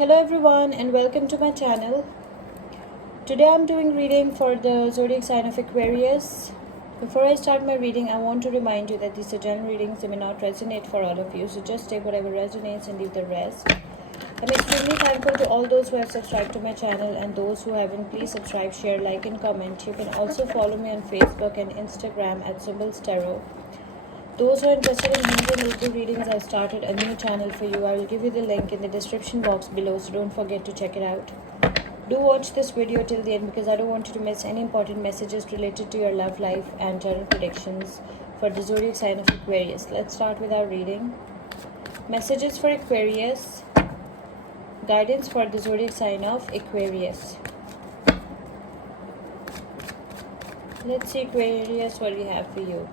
Hello everyone and welcome to my channel. Today I'm doing reading for the zodiac sign of Aquarius. Before I start my reading, I want to remind you that these are general readings. They may not resonate for all of you, so just take whatever resonates and leave the rest. I'm extremely thankful to all those who have subscribed to my channel, and those who haven't, please subscribe, share, like and comment. You can also follow me on Facebook and Instagram at Symbols Tarot. Those who are interested in Hindi and Urdu readings, I've started a new channel for you. I will give you the link in the description box below, so don't forget to check it out. Do watch this video till the end because I don't want you to miss any important messages related to your love life and general predictions for the zodiac sign of Aquarius. Let's start with our reading. Messages for Aquarius. Guidance for the zodiac sign of Aquarius. Let's see, Aquarius, what we have for you.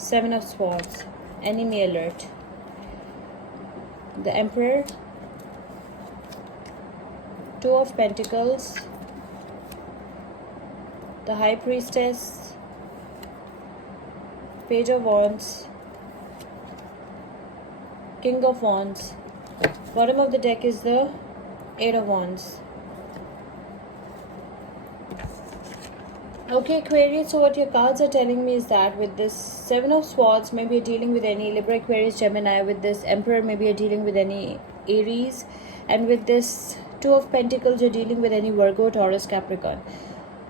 Seven of Swords. Enemy alert. The Emperor. Two of Pentacles. The High Priestess. Page of Wands. King of Wands. Bottom of the deck is the Eight of Wands. Okay, Aquarius, so what your cards are telling me is that with this Seven of Swords, maybe you're dealing with any Libra, Aquarius, Gemini. With this Emperor, maybe you're dealing with any Aries. And with this Two of Pentacles, you're dealing with any Virgo, Taurus, Capricorn.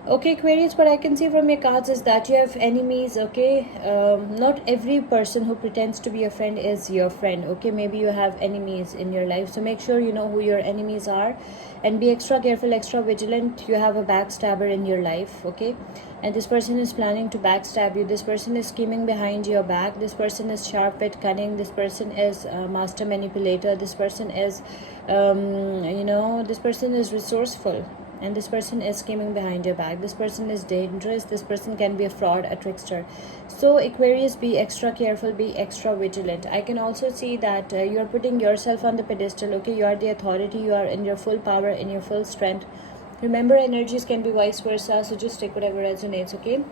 Okay, Aquarius, what I can see from your cards is that you have enemies, okay? Not every person who pretends to be a friend is your friend, okay? Maybe you have enemies in your life. So make sure you know who your enemies are and be extra careful, extra vigilant. You have a backstabber in your life, okay? And this person is planning to backstab you. This person is scheming behind your back. This person is sharp-witted, cunning. This person is a master manipulator. This person is, this person is resourceful. And this person is scheming behind your back. This person is dangerous. This person can be a fraud, a trickster. So Aquarius, be extra careful, be extra vigilant. I can also see that you are putting yourself on the pedestal, okay? You are the authority. You are in your full power, in your full strength. Remember, energies can be vice versa, so just take whatever resonates, okay?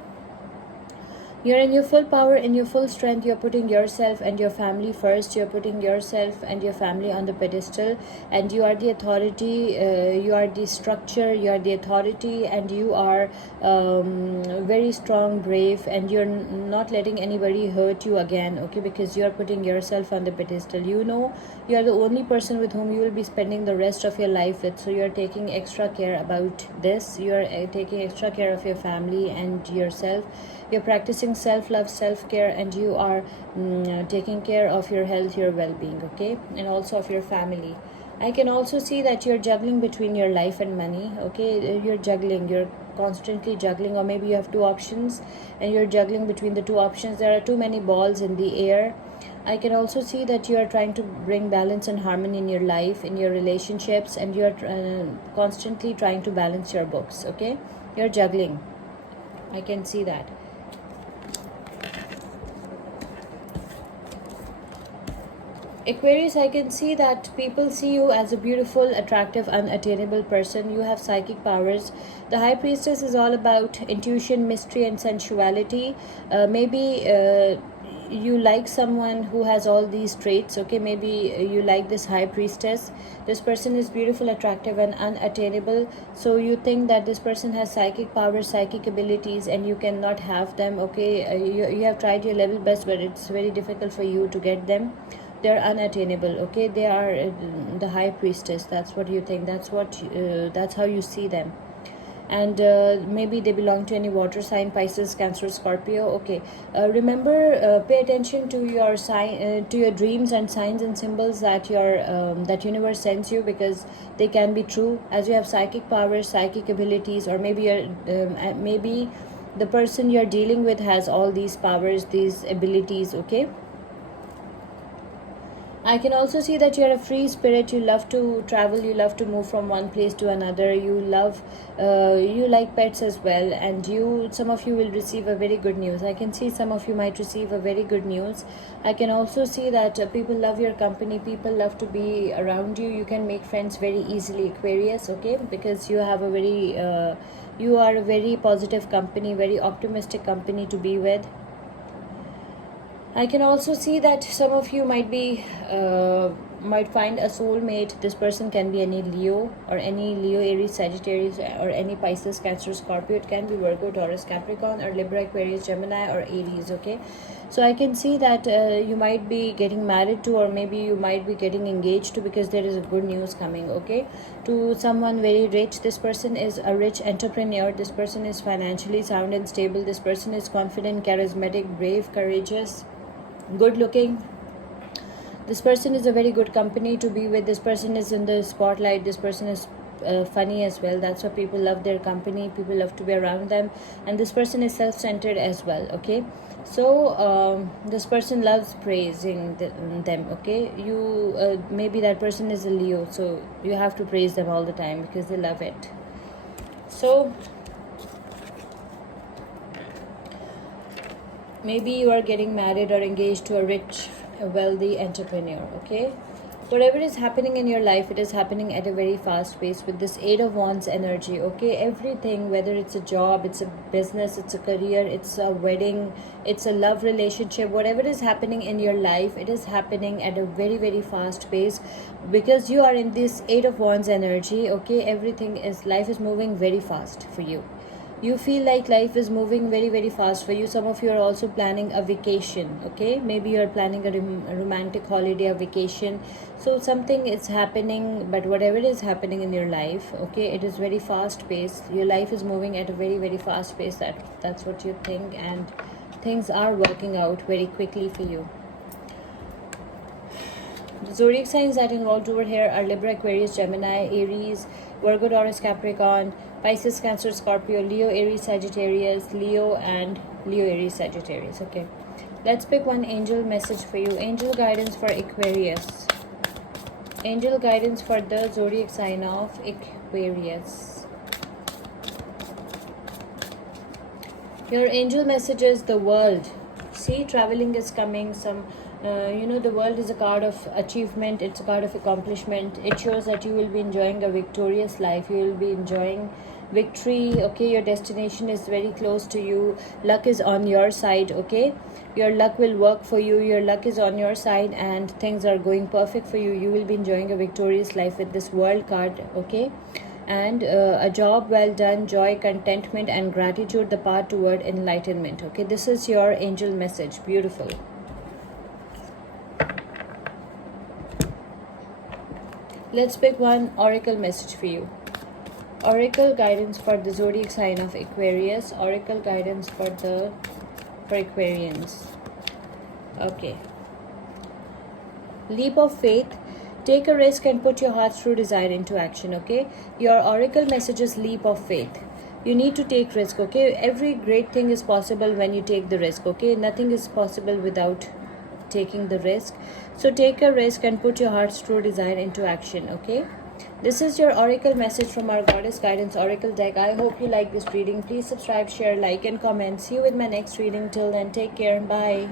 You're in your full power, in your full strength. You're putting yourself and your family first. You're putting yourself and your family on the pedestal. And you are the authority. You are the structure. You are the authority. And you are very strong, brave. And you're not letting anybody hurt you again, okay? Because you're putting yourself on the pedestal. You know you're the only person with whom you will be spending the rest of your life with. So you're taking extra care about this. You're taking extra care of your family and yourself. You're practicing self-love, self-care, and you are taking care of your health, your well-being, okay? And also of your family. I can also see that you're juggling between your life and money, okay? You're juggling, you're constantly juggling, or maybe you have two options and you're juggling between the two options. There are too many balls in the air. I can also see that you are trying to bring balance and harmony in your life, in your relationships, and you're constantly trying to balance your books, okay? You're juggling. I can see that. Aquarius, I can see that people see you as a beautiful, attractive, unattainable person. You have psychic powers. The High Priestess is all about intuition, mystery, and sensuality. Maybe you like someone who has all these traits, okay? Maybe you like this High Priestess. This person is beautiful, attractive, and unattainable. So you think that this person has psychic powers, psychic abilities, and you cannot have them, okay? You have tried your level best, but it's very difficult for you to get them. They're unattainable, okay? They are the High Priestess. That's what you think. That's how you see them. And maybe they belong to any water sign: Pisces, Cancer, Scorpio, okay? Remember, pay attention to your sign, to your dreams and signs and symbols that that universe sends you, because they can be true. As you have psychic powers, psychic abilities, or maybe maybe the person you're dealing with has all these powers, these abilities, okay? I can also see that you're a free spirit. You love to travel. You love to move from one place to another. You like pets as well. And some of you will receive a very good news. I can see some of you might receive a very good news. I can also see that people love your company. People love to be around you. You can make friends very easily, Aquarius, okay? Because you have you are a very positive company, very optimistic company to be with. I can also see that some of you might might find a soulmate. This person can be any Leo, or any Leo, Aries, Sagittarius, or any Pisces, Cancer, Scorpio. It can be Virgo, Taurus, Capricorn, or Libra, Aquarius, Gemini, or Aries. Okay, so I can see that you might be getting married to, or maybe you might be getting engaged to, because there is a good news coming. Okay, to someone very rich. This person is a rich entrepreneur. This person is financially sound and stable. This person is confident, charismatic, brave, courageous, good looking. This person is a very good company to be with. This person is in the spotlight. This person is funny as well. That's why people love their company. People love to be around them. And this person is self-centered as well. Okay, so this person loves praising them. Okay, you maybe that person is a Leo, so you have to praise them all the time because they love it. So maybe you are getting married or engaged to a rich, a wealthy entrepreneur. Okay, whatever is happening in your life, it is happening at a very fast pace with this Eight of Wands energy. Okay, everything, whether it's a job, it's a business, it's a career, it's a wedding, it's a love relationship, whatever is happening in your life, it is happening at a very, very fast pace because you are in this Eight of Wands energy. Okay, everything is, life is moving very fast for you. You feel like life is moving very, very fast for you. Some of you are also planning a vacation. Okay, maybe you are planning a romantic holiday, a vacation. So something is happening, but whatever is happening in your life, okay, it is very fast paced. Your life is moving at a very, very fast pace. That's what you think, and things are working out very quickly for you. The zodiac signs that involved over here are Libra, Aquarius, Gemini, Aries, Virgo, Taurus, Capricorn, Pisces, Cancer, Scorpio, Leo, Aries, Sagittarius, Leo, and Leo, Aries, Sagittarius. Okay, let's pick one angel message for you. Angel guidance for Aquarius. Angel guidance for the zodiac sign of Aquarius. Your angel message is the world. See, traveling is coming. The world is a card of achievement. It's a card of accomplishment. It shows that you will be enjoying a victorious life. You will be enjoying victory. Okay, your destination is very close to you. Luck is on your side. Okay, your luck will work for you. Your luck is on your side, and things are going perfect for you. You will be enjoying a victorious life with this world card. Okay, and a job well done, joy, contentment, and gratitude, the path toward enlightenment. Okay, this is your angel message. Beautiful. Let's pick one oracle message for you. Oracle guidance for the zodiac sign of Aquarius. Oracle guidance for Aquarians. Okay. Leap of faith. Take a risk and put your heart through desire into action. Okay, your oracle message is leap of faith. You need to take risk. Okay, every great thing is possible when you take the risk. Okay, nothing is possible without taking the risk. So take a risk and put your heart's true desire into action. Okay, this is your oracle message from our Goddess Guidance Oracle deck. I hope you like this reading. Please subscribe, share, like, and comment. See you with my next reading. Till then, take care. Bye.